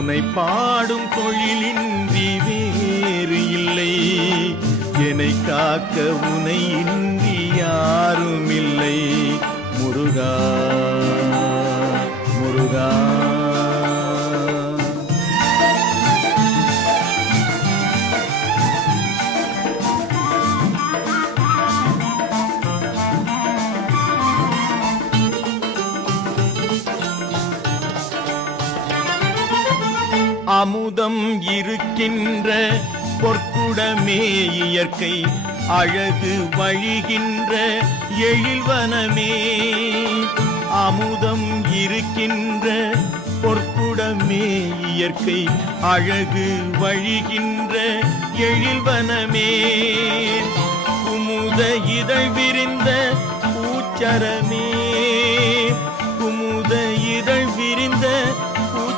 உனை பாடும் தொழிலின்றி வேறு இல்லை. என்னை காக்க உனை இன்றி யாரும் இல்லை. முருகா முருகா. அமுதம் இருக்கின்ற பொற்குடமே இயற்கை அழகு வழிகின்ற எழில்வனமே. அமுதம் இருக்கின்ற பொற்குடமே இயற்கை அழகு வழிகின்ற எழில்வனமே. குமுத இதழ் விரிந்த பூச்சரமே